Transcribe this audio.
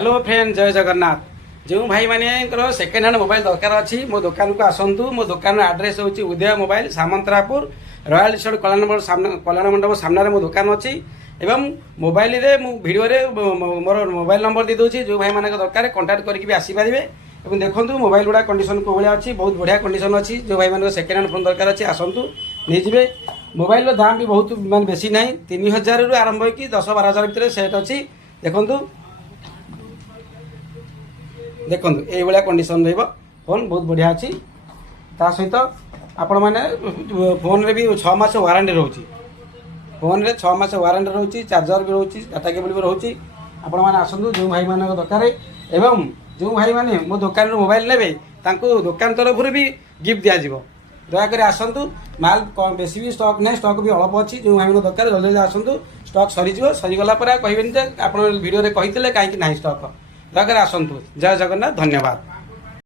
Hello friend जय जगन्नाथ। जो भाई मैंने सेकेंड हैंड मोबाइल दरकार अच्छी मो दुकान को आसतु। मो दुकान एड्रेस हूँ उदय मोबाइल सामंतरापुर रॉयल रिसोर्ट कल्याण मंडप सामने मो दुकान अच्छी एवं मोबाइल रे वीडियो रे मोर मोबाइल नंबर दे दूसरी जो भाई मानक दरकार कंटाक्ट करके आसीपारे। देखो मोबाइल गुड़ा कंडीशन को भाया अच्छी बहुत बढ़िया कंडीशन अच्छी। जो भाई मानक सेकेंड हैंड फोन दरकार अच्छी आसतु नहीं मोबाइल दाम भी बहुत मान बेसी ना 3000 रु आरंभ हो 10-12 हजार भितर सेट अच्छी। देखो देखो ये कंडीशन फोन बहुत बढ़िया अच्छी। ता सहित आपण मैंने फोन रे भी 6 मास वारंटी रोचे। फोन रे 6 मास वारंटी रोचे चार्जर भी रोचे डाटा केबल भी रोचे। आपण मैंने आसतु जो भाई मान दरकार एवं जो भाई मैंने मो दुकान मोबाइल ने दुकान तरफ भी गिफ्ट दिज्व दयाकोरी आसतु। माल बेसी भी स्टॉक नहीं स्टॉक भी अल्प अच्छी। जो भाई दरकार जल्दी आसतु स्टॉक सरीज सरीगला कहबेनि आप वीडियो कही कहीं ना स्टॉक दयाकोरी आसतु। जय जगन्नाथ धन्यवाद।